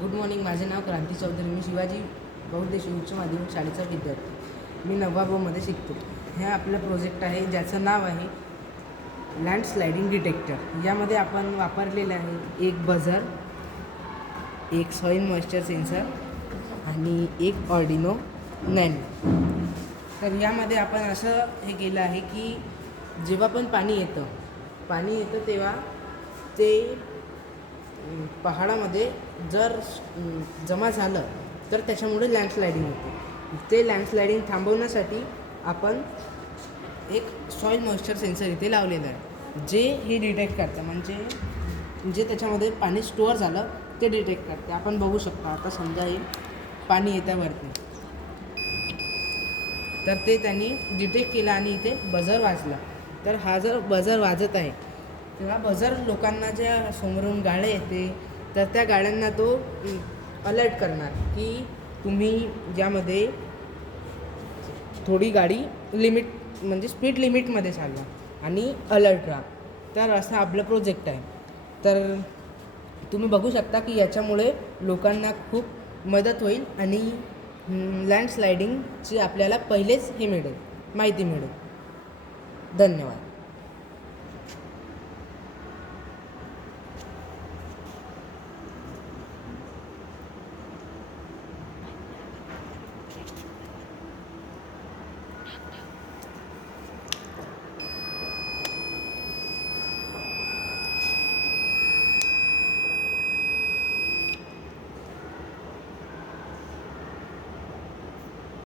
Good morning. माझे नाव क्रांती चौधरी. मी शिवाजी बहुउद्देशीय उच्च माध्यमिक शाळेचा विद्यार्थी. मी 9वी मध्ये शिकतो. हे आपलं प्रोजेक्ट आहे ज्याचं नाव आहे लँडस्लायडिंग डिटेक्टर. यामध्ये आपण वापरलेलं आहे एक बझर, एक सॉईल मॉइश्चर सेन्सर आणि एक ऑर्डिनो नॅनो. तर यामध्ये आपण असं हे केलं आहे की जेव्हा पण पाणी येतं तेव्हा ते पहाडामध्ये जर जमा झालं तर त्याच्यामुळे लँडस्लायडिंग होते. ते लँडस्लायडिंग थांबवण्यासाठी आपण एक सॉईल मॉइश्चर सेन्सर इथे लावलेलं आहे, जे हे डिटेक्ट करतं. म्हणजे जे त्याच्यामध्ये पाणी स्टोअर झालं ते डिटेक्ट करते. आपण बघू शकता, आता समजा हे पाणी येतं वरती, तर ते त्यांनी डिटेक्ट केलं आणि इथे बझर वाजला. तर हा जर बझर वाजत आहे तेव्हा बझर लोकांना ज्या समोरून गाड्या येते तर त्या गाड्यांना तो अलर्ट करणार की तुम्ही यामध्ये थोडी गाडी लिमिट म्हणजे स्पीड लिमिटमध्ये चालवा आणि अलर्ट राहा. तर असं आपलं प्रोजेक्ट आहे. तर तुम्ही बघू शकता की याच्यामुळे लोकांना खूप मदत होईल आणि लँडस्लायडिंगची आपल्याला पहिलेच हे मिळेल, माहिती मिळेल. धन्यवाद.